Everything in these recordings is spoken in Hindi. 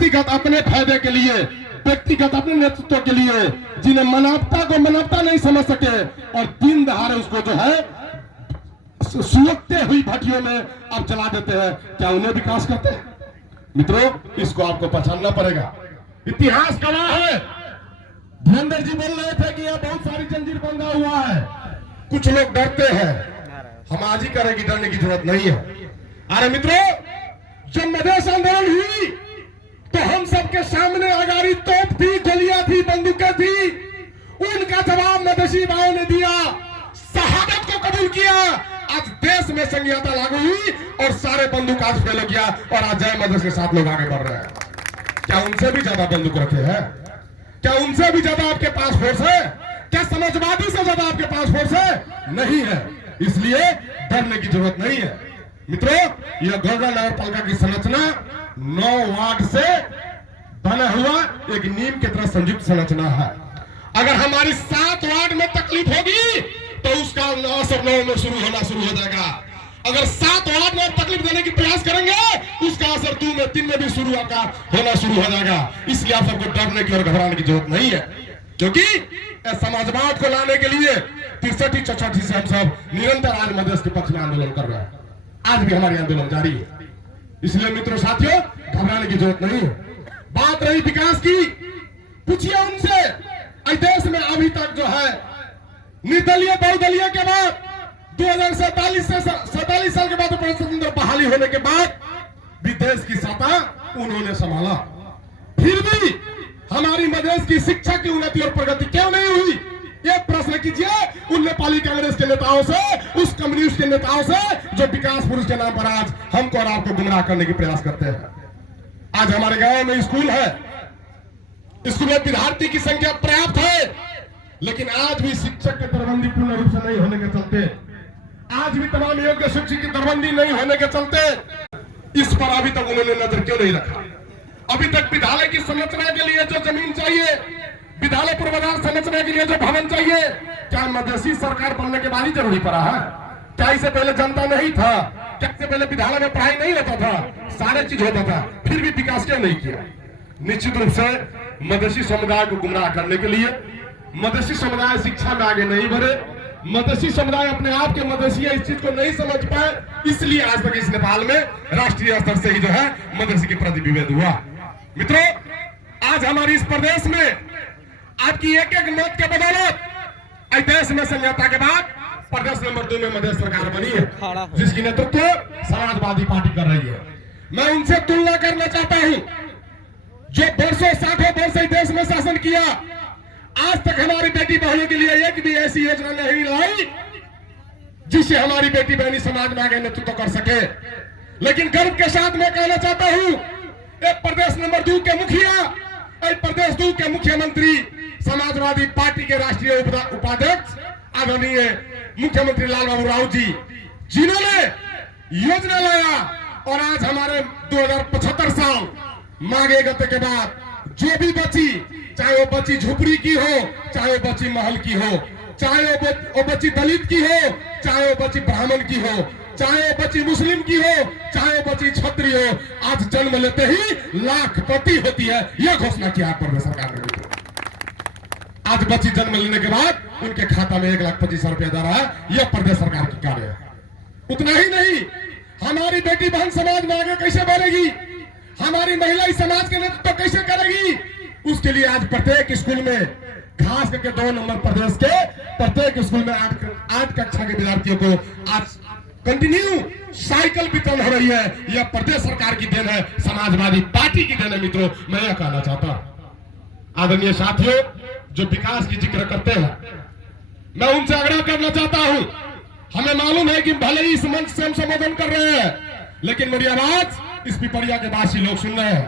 व्यक्तिगत अपने फायदे के लिए, व्यक्तिगत अपने नेतृत्व के लिए, जिन्हें मानवता को मानवता नहीं समझ सके और दिन दहाड़े उसको जो है सुलगते हुई भट्टियों में अब जला देते हैं, क्या उन्हें विकास करते हैं? मित्रों, इसको आपको पहचानना पड़ेगा। इतिहास गवाह है। धीरेन्द्र जी बोल रहे थे कि यह बहुत सारी जंजीर बंधा हुआ है, कुछ लोग डरते हैं। हम आज ही करेंगे, डरने की जरूरत नहीं है। अरे मित्रों, जब मधेश आंदोलन हुई तो हम सबके सामने अगारी तोप थी, गोलियां थी, बंदूकें थी। उनका जवाब मधेसी भाइयों ने दिया, शहादत को कबूल किया। आज देश में संघीयता लागू हुई और सारे बंदूक आज फेल हो गया और आज जय मधेश के साथ लोग आगे बढ़ रहे हैं। क्या उनसे भी ज्यादा बंदूक रखे हैं? क्या उनसे भी ज्यादा आपके पास फोर्स है? क्या समाजवादी से ज्यादा आपके पास फोर्स है? नहीं है। इसलिए डरने की जरूरत नहीं है। मित्रों, यह गौड़ा नगर पालिका की संरचना 9 वार्ड से बना हुआ एक नीम की तरह संयुक्त संरचना है। अगर हमारी 7 वार्ड में तकलीफ होगी तो उसका 9 से 9 में शुरू हो जाएगा। अगर 7 वार्ड में तकलीफ देने की प्रयास करेंगे, उसका असर 2 में 3 में भी होना शुरू हो जाएगा। इसलिए आप सबको डरने की और घबराने की जरूरत नहीं है, क्योंकि समाजवाद को लाने के लिए 63-64 से हम सब निरंतर आज मधेश के पक्ष में आंदोलन कर रहे हैं। आज भी हमारी आंदोलन जारी है। इसलिए मित्रों साथियों, घबराने की जरूरत नहीं है। बात रही विकास की, पूछिए उनसे, देश में अभी तक जो है निर्दलीय बहुदलीय के बाद 2047 से 47 साल के बाद स्वतंत्र बहाली होने के बाद भी देश की सत्ता उन्होंने संभाला। फिर भी हमारी मधेश की शिक्षा की उन्नति और प्रगति क्यों नहीं हुई? एक प्रश्न कीजिए उन नेपाली कांग्रेस के नेताओं से, उस कम्युनिस्ट के नेताओं से जो विकास पुरुष के नाम पर आज हमको और आपको गुमराह करने की प्रयास करते हैं। आज हमारे गांव में स्कूल है, स्कूल में विद्यार्थी की संख्या पर्याप्त है, लेकिन आज भी शिक्षक की दरबंदी पूर्ण रूप से नहीं होने के चलते, आज भी तमाम योग्य शिक्षक की दरबंदी नहीं होने के चलते, इस पर अभी तक उन्होंने नजर क्यों नहीं रखा? अभी तक विद्यालय की संरचना के लिए जो जमीन चाहिए, विद्यालय पूर्वाधार संरचना के लिए जो भवन चाहिए, क्या मधेसी सरकार बनने के बाद ही जरूरी पड़ा है? क्या इससे पहले जनता नहीं था? क्या इससे पहले विद्यालय में पढ़ाई नहीं होता था? सारे चीज होता था, फिर भी विकास क्यों नहीं किया? निश्चित रूप से मधेसी समुदाय को गुमराह करने के लिए, मधेसी समुदाय शिक्षा में आगे नहीं बढ़े, मधेसी समुदाय अपने आप के मधेसी इस चीज को नहीं समझ पाए, इसलिए आज तक इस नेपाल में राष्ट्रीय स्तर से ही जो है मधेसी के प्रति विभेद हुआ। मित्रों, आज हमारी इस प्रदेश में आपकी एक एक मत के बदौलत देश में संघीयता के बाद प्रदेश नंबर 2 में मधेश सरकार बनी है, जिसकी नेतृत्व समाजवादी पार्टी कर रही है। मैं उनसे तुलना करना चाहता हूं जो वर्षों 60 वर्ष देश में शासन किया, आज तक हमारी बेटी बहनों के लिए एक भी ऐसी योजना नहीं लाई जिससे हमारी बेटी बहनी समाज में आगे नेतृत्व कर सके। लेकिन गर्व के साथ मैं कहना चाहता हूं, एक प्रदेश नंबर 2 के मुखिया, एक प्रदेश 2 के मुख्यमंत्री, समाजवादी पार्टी के राष्ट्रीय उपाध्यक्ष आदरणीय मुख्यमंत्री लाल बाबू राउत जी, जिन्होंने योजना लाया और आज हमारे 2075 साल मांगे गते के बाद जो भी बची, चाहे वो बच्ची झुपड़ी की हो, चाहे वो बच्ची महल की हो, चाहे वो बच्ची दलित की हो, चाहे वो बच्ची ब्राह्मण की हो, चाहे वो बच्ची मुस्लिम की हो, चाहे वो बच्ची क्षत्रिय हो, आज जन्म लेते ही लाखपति होती है, यह घोषणा किया प्रदेश सरकार ने। आज बच्ची जन्म लेने के बाद उनके खाता में 1,25,000 रुपया जा रहा है, यह प्रदेश सरकार की कार्य है। उतना ही नहीं, हमारी बेटी बहन समाज में आगे कैसे बढ़ेगी, हमारी महिला इस समाज के नेतृत्व कैसे करेगी, उसके लिए आज प्रत्येक स्कूल में, खास करके 2 नंबर प्रदेश के प्रत्येक स्कूल में 8 कक्षा के विद्यार्थियों को आज कंटिन्यू साइकिल वितरण हो रही है। यह प्रदेश सरकार की देन है, समाजवादी पार्टी की देन है। मित्रों, मैं यह कहना चाहता हूं, आदरणीय साथियों जो विकास की जिक्र करते हैं, मैं उनसे आग्रह करना चाहता हूं, हमें मालूम है कि भले ही इस मंच से हम संबोधन कर रहे हैं, लेकिन मेरी आवाज इस पिपरिया के वासी लोग सुन रहे हैं।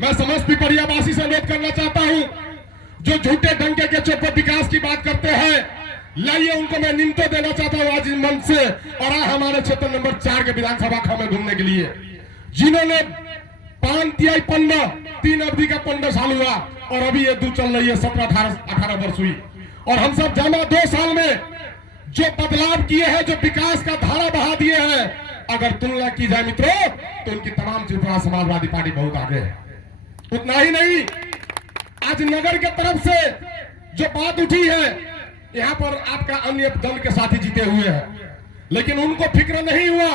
मैं समस्त पिपरिया वासी से अनुरोध करना चाहता हूं, जो झूठे डंके के चौपर विकास की बात करते हैं, लाइए उनको मैं निमंत्रण देना चाहता हूं आज इस मंच से, और हमारे क्षेत्र नंबर 4 के विधानसभा खा में घूमने के लिए, जिन्होंने 3 अवधि का 15 साल हुआ और अभी ये 2 चल रही है, 17-18 वर्ष हुई, और हम सब जमा 2 साल में जो बदलाव किए हैं, जो विकास का धारा बहा दिए हैं, अगर तुलना की जाए मित्रों तो उनकी तमाम त्रिपुरा समाजवादी पार्टी बहुत आगे है। उतना ही नहीं, आज नगर के तरफ से जो बात उठी है, यहाँ पर आपका अन्य दल के साथी जीते हुए हैं, लेकिन उनको फिक्र नहीं हुआ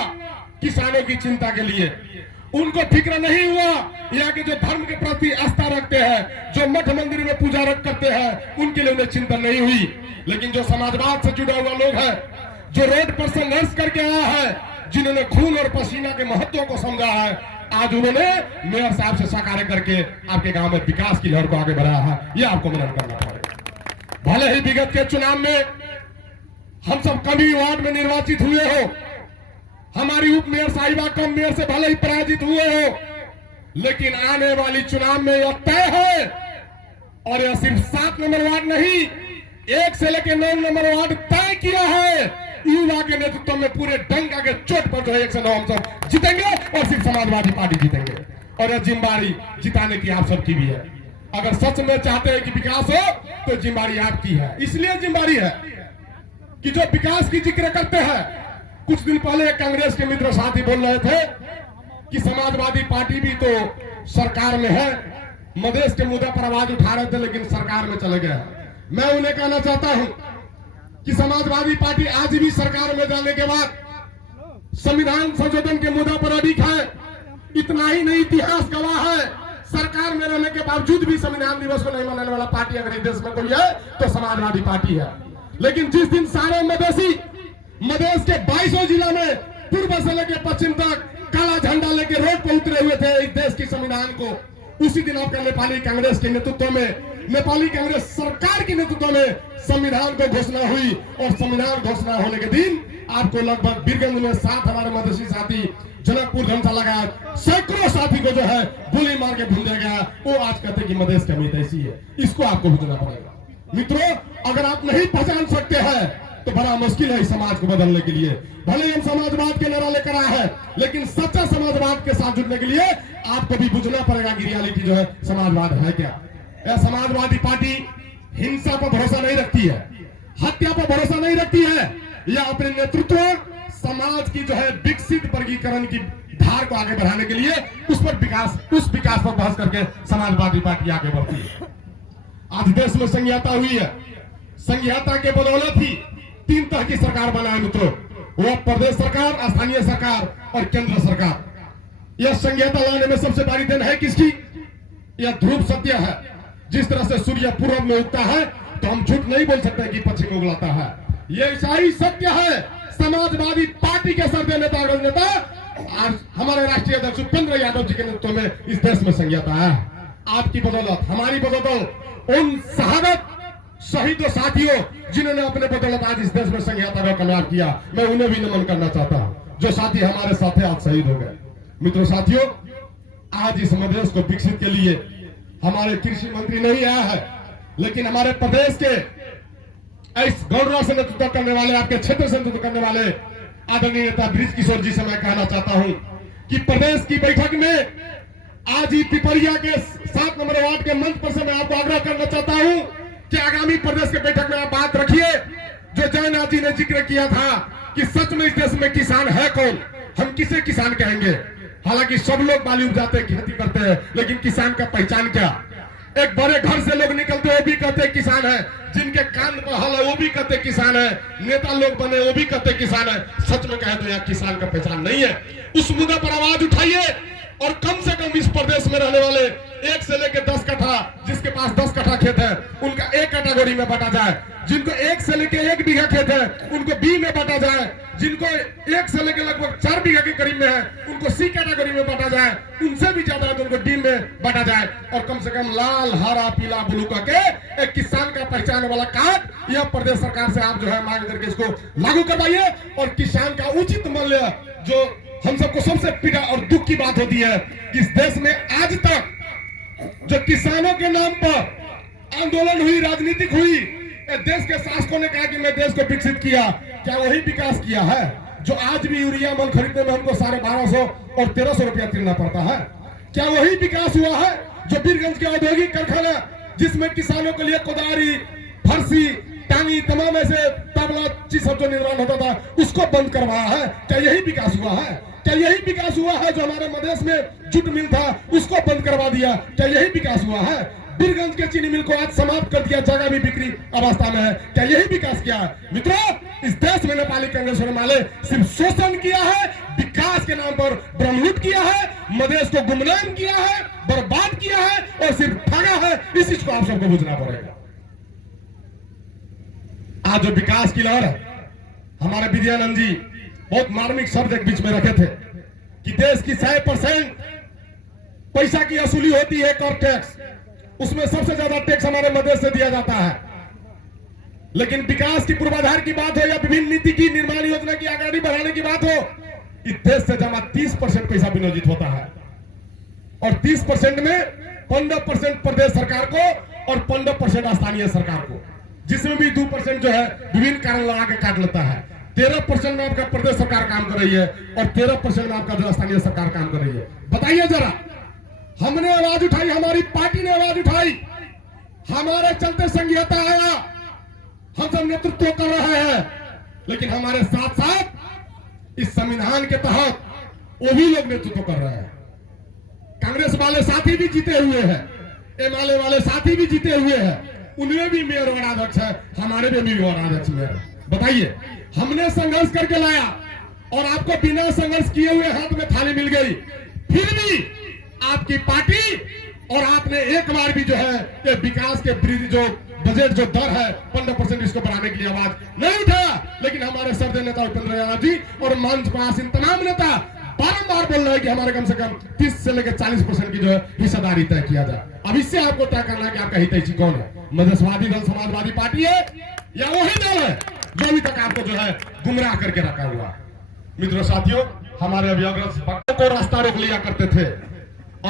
किसानों की चिंता के लिए, उनको फिक्र नहीं हुआ यहाँ के जो धर्म के प्रति आस्था रखते हैं, जो मठ मंदिर में पूजा करते हैं, उनके लिए उन्हें चिंता नहीं हुई। लेकिन जो समाजवाद से जुड़ा हुआ लोग है, जो रोड पर संघर्ष करके आया है, जिन्होंने खून और पसीना के महत्व को समझा है, आज उन्होंने मेयर साहब से साकार करके आपके गांव में विकास की लहर को आगे बढ़ाया है। यह आपको मनन करना पड़ेगा। भले ही विगत के चुनाव में हम सब कभी वार्ड में निर्वाचित हुए हो, हमारी उप मेयर साहिबा कम मेयर से भले ही पराजित हुए हो, लेकिन आने वाली चुनाव में यह तय है, और यह सिर्फ 7 नंबर वार्ड नहीं, 1 से लेकर 9 नंबर वार्ड तय किया है। युवा के नेतृत्व में पूरे डंका के चोट पर जो है 1 से 9 हम सब जीतेंगे, और सिर्फ समाजवादी पार्टी जीतेंगे। और यह जिम्मेदारी जिताने की आप सबकी भी है। अगर सच में चाहते हैं कि विकास हो, तो जिम्मेदारी आपकी है। इसलिए जिम्मेदारी है कि जो विकास की जिक्र करते हैं, कुछ दिन पहले कांग्रेस के मित्र साथी बोल रहे थे कि समाजवादी पार्टी भी तो सरकार में है, मधेश के मुद्दे पर आवाज उठा रहे थे, लेकिन सरकार में चले गए। मैं उन्हें कहना चाहता हूं कि समाजवादी पार्टी आज भी सरकार में जाने के बाद संविधान संशोधन के मुद्दा पर अडिग है। इतना ही नहीं, इतिहास गवाह है, सरकार में रहने के बावजूद भी संविधान दिवस को नहीं मनाने वाला पार्टी अगर इस देश में कोई है तो समाजवादी पार्टी है। लेकिन जिस दिन सारे मधेश के 22 जिला में पूर्व से लेकर पश्चिम तक काला झंडा लेकर रोड पर उतरे हुए थे इस देश की संविधान को, उसी दिन आपका नेपाली कांग्रेस के नेतृत्व में, नेपाली कांग्रेस सरकार के नेतृत्व में संविधान को घोषणा हुई। और संविधान घोषणा होने के दिन आपको लगभग बीरगंज में 7 हमारे मधेसी साथी, जनकपुर घंटा लगा सैकड़ों साथी को जो है गोली मार के भूल गया। वो आज कहते कि मधेश की मीत ऐसी है, इसको आपको बुझना पड़ेगा। मित्रों, अगर आप नहीं पहचान सकते हैं तो बड़ा मुश्किल है इस समाज को बदलने के लिए। भले हम समाजवाद के नारा लेकर आए हैं, लेकिन सच्चा समाजवाद के साथ जुड़ने के लिए आपको भी बुझना पड़ेगा कि रियलिटी जो है समाजवाद है क्या। यह समाजवादी पार्टी हिंसा पर भरोसा नहीं रखती है, हत्या पर भरोसा नहीं रखती है। यह अपने नेतृत्व समाज की जो है विकसित वर्गीकरण की धार को आगे बढ़ाने के लिए उस विकास पर बहस करके समाजवादी पार्टी आगे बढ़ती है। आज देश में संघीयता हुई है, संघीयता के बदौलत ही 3 तरह की सरकार बना है मित्रों, वो प्रदेश सरकार, स्थानीय सरकार और केंद्र सरकार। यह संघीयता लाने में सबसे बड़ी देन है किसकी? यह ध्रुव सत्य है। जिस तरह से सूर्य पूर्व में उगता है तो हम झूठ नहीं बोल सकते कि पश्चिम में उगलाता है। यह ऐसा ही सत्य है। समाजवादी पार्टी के सर्वे नेता आज हमारे राष्ट्रीय अध्यक्ष उपेंद्र यादव जी के नेतृत्व में इस देश में संघीयता है। आपकी बदौलत, हमारी बदौलत, उन शहादत शहीदों साथियों जिन्होंने अपने बदौलत आज इस देश में संघीयता को कामयाब किया, मैं उन्हें भी नमन करना चाहता हूं जो साथी हमारे साथ आज शहीद हो गए। मित्रों साथियों, आज इस मधेश को विकसित के लिए हमारे कृषि मंत्री नहीं आया है, लेकिन हमारे प्रदेश के इस गौरव से नेतृत्व करने वाले, आपके क्षेत्र से नेतृत्व करने वाले आदरणीय नेता बृज किशोर जी से मैं कहना चाहता हूं कि प्रदेश की बैठक में आज ही पिपरिया के 7 नंबर वार्ड के मंच पर से मैं आपको आग्रह करना चाहता हूं कि आगामी प्रदेश के बैठक में आप बात रखिए जो जयनाथ जी ने जिक्र किया था कि सच में इस देश में किसान है कौन, हम किसे किसान कहेंगे। हालांकि सब लोग बाली उपजाते हैं, खेती करते हैं, लेकिन किसान का पहचान क्या? एक बड़े घर से लोग निकलते वो भी कहते किसान है, जिनके कान पर हल है वो भी कहते किसान है, नेता लोग बने वो भी कहते किसान है। सच में कहे तो यहाँ किसान का पहचान नहीं है। उस मुद्दे पर आवाज उठाइए और कम से कम इस प्रदेश में रहने वाले 1 से लेकर 10 कट्ठा, जिसके पास 10 कट्ठा खेत है उनका एक कैटेगरी में बांटा जाए, जिनको 1 से लेकर 1 बीघा खेत है उनको बी में बांटा जाए, जिनको 1 से लेकर लगभग 4 बीघा के करीब में है उनको सी कैटेगरी में बांटा जाए, उनसे भी ज्यादा है तो उनको डी में बांटा जाए। और कम से कम लाल, हरा, पीला, ब्लू करके एक किसान का पहचान वाला कार्ड यह प्रदेश सरकार से आप जो है मांग करके इसको लागू करवाइए। और किसान का उचित मूल्य, जो हम सबको सबसे पीड़ा और दुख की बात होती है कि इस देश में आज तक जो किसानों के नाम पर आंदोलन हुई, राजनीतिक हुई, देश के शासकों ने कहा कि मैं देश को विकसित किया, क्या वही विकास किया है? जो आज भी यूरिया मल खरीदने में हमको 1250 और 1300 रुपया देना पड़ता है, क्या वही विकास हुआ है? जो बीरगंज के औद्योगिक कारखाना जिसमें किसानों के लिए कोदारी, फरसी, टांगी, तमाम ऐसे तबला चीज सब जो निर्माण होता था उसको बंद करवाया है, क्या यही विकास हुआ है? क्या यही विकास हुआ है? जो हमारे मधेश में जूट मिल था उसको बंद करवा दिया, क्या यही विकास हुआ है? बीरगंज के चीनी मिल को आज समाप्त कर दिया, जगह भी बिक्री अवस्था में है, क्या यही विकास किया है? मित्रों, इस देश में नेपाली कांग्रेस वाले सिर्फ शोषण किया है, विकास के नाम पर ब्रह्मलूट किया है, मधेश को गुमनाम किया है, बर्बाद किया है और सिर्फ ठगा है। इस चीज को आप सबको बुझना पड़ेगा। आज जो विकास की लहर है, हमारे विद्यानंद जी बहुत मार्मिक शब्द एक बीच में रखे थे कि देश की 100% पैसा की वसूली होती है कर टैक्स, उसमें सबसे ज्यादा टैक्स हमारे मधेश से दिया जाता है। लेकिन विकास की पूर्वाधार की बात हो या विभिन्न नीति की निर्माण योजना की आगे बढ़ाने की बात हो, इस देश से जमा 30% पैसा विनियोजित होता है और 30% में 15% प्रदेश सरकार को और 15% स्थानीय सरकार को, जिसमें भी 2% जो है विभिन्न कारण लगा के काट लेता है। 13% में आपका प्रदेश सरकार काम कर रही है और 13% में आपका जो स्थानीय सरकार काम कर रही है। बताइए जरा, हमने आवाज उठाई, हमारी पार्टी ने आवाज उठाई, हमारे चलते संघीयता आया, हम सब नेतृत्व कर रहे हैं, लेकिन हमारे साथ साथ इस संविधान के तहत वो भी लोग नेतृत्व कर रहे हैं। कांग्रेस वाले साथी भी जीते हुए हैं, एमएलए वाले साथी भी जीते हुए हैं, उनमें भी मेयर वराध्यक्ष है, हमारे में भी वराध्यक्ष मेयर। बताइए, हमने संघर्ष करके लाया और आपको बिना संघर्ष किए हुए हाथ में थाली मिल गई, फिर भी आपकी पार्टी और आपने एक बार भी जो है ये विकास के जो बजट जो दर है 15% इसको बढ़ाने के लिए आवाज नहीं उठाया। लेकिन हमारे सरदे नेता उपेंद्र यादव जी और मंच पर आसीन तमाम नेता बारंबार बोल रहे हैं कि हमारे कम से कम 30 से लेकर 40% की जो है हिस्सेदारी तय किया जाए। अब इससे आपको तय करना है कि आपका हितैषी कौन है, मधेशवादी दल समाजवादी पार्टी है या वही दल है जो अभी तक आपको जो है गुमराह करके रखा हुआ है। मित्रों साथियों, हमारे अभियाग्रस्त भक्तों को रास्ता रोक लिया करते थे,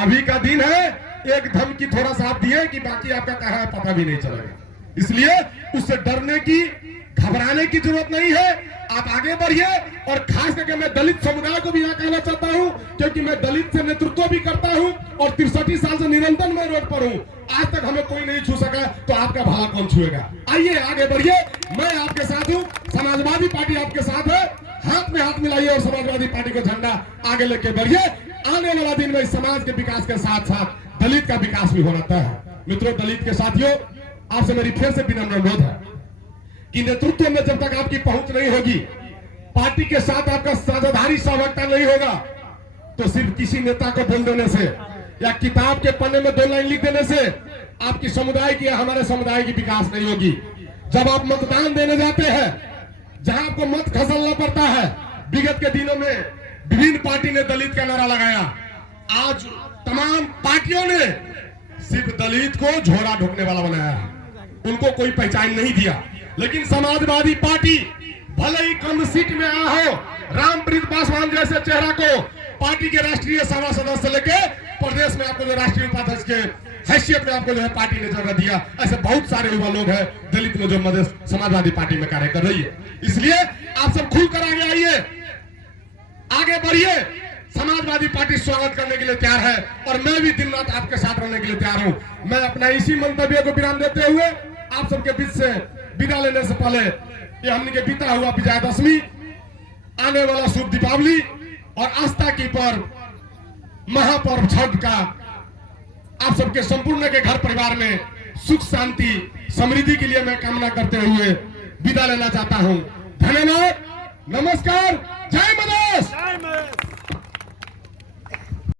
अभी का दिन है एक धमकी थोड़ा सा आप दिए कि बाकी आपका कहाँ है पता भी नहीं चलेगा। इसलिए उससे डरने की घबराने की जरूरत नहीं है, आप आगे बढ़िए। और खास करके मैं दलित समुदाय को भी यहाँ कहना चाहता हूँ, क्योंकि मैं दलित से नेतृत्व भी करता हूँ और 63 साल से निरंतर मैं रोड पर हूँ, आज तक हमें कोई नहीं छू सका, तो आपका भला कौन छुएगा? आइए आगे बढ़िए, मैं आपके साथ हूँ, समाजवादी पार्टी आपके साथ है, हाथ में हाथ मिलाइए और समाजवादी पार्टी का झंडा आगे लेके बढ़िए। आने वाला दिन में समाज के विकास के साथ साथ दलित का विकास भी होना है। मित्रों, दलित के साथियों, आपसे मेरी फिर से विनम्र अनुरोध है कि नेतृत्व में जब तक आपकी पहुंच नहीं होगी, पार्टी के साथ आपका साझेदारी सहभागिता नहीं होगा, तो सिर्फ किसी नेता को बोल देने से या किताब के पन्ने में 2 लाइन लिख देने से आपकी समुदाय की या हमारे समुदाय की विकास नहीं होगी। जब आप मतदान देने जाते हैं, जहां आपको मत खसलना पड़ता है, विगत के दिनों में विभिन्न पार्टी ने दलित का नारा लगाया, आज तमाम पार्टियों ने सिर्फ दलित को झोरा ढोकने वाला बनाया, उनको कोई पहचान नहीं दिया। लेकिन समाजवादी पार्टी भले ही कम सीट में आया हो, रामप्रीत पासवान जैसे चेहरा को पार्टी के राष्ट्रीय सभा सदस्य लेके प्रदेश में आपको जो राष्ट्रीय उपाध्यक्ष के हैसियत में आपको जो है पार्टी ने जगह दिया, ऐसे बहुत सारे युवा लोग हैं दलित में जो मधेश समाजवादी पार्टी में कार्य कर रही है। इसलिए आप सब खुलकर आगे आइए, आगे बढ़िए। समाजवादी पार्टी स्वागत करने के लिए तैयार है और मैं भी दिन रात आपके साथ रहने के लिए तैयार हूं। मैं अपना इसी मंतव्य को विराम देते हुए आप सबके बीच से विदा लेने से पहले ये हमने के बीता हुआ विजयादशमी, आने वाला शुभ दीपावली और आस्था की पर्व महापर्व छठ का आप सबके संपूर्ण के घर परिवार में सुख शांति समृद्धि के लिए मैं कामना करते हुए विदा लेना चाहता हूं। धन्यवाद, नमस्कार, जय मधेश।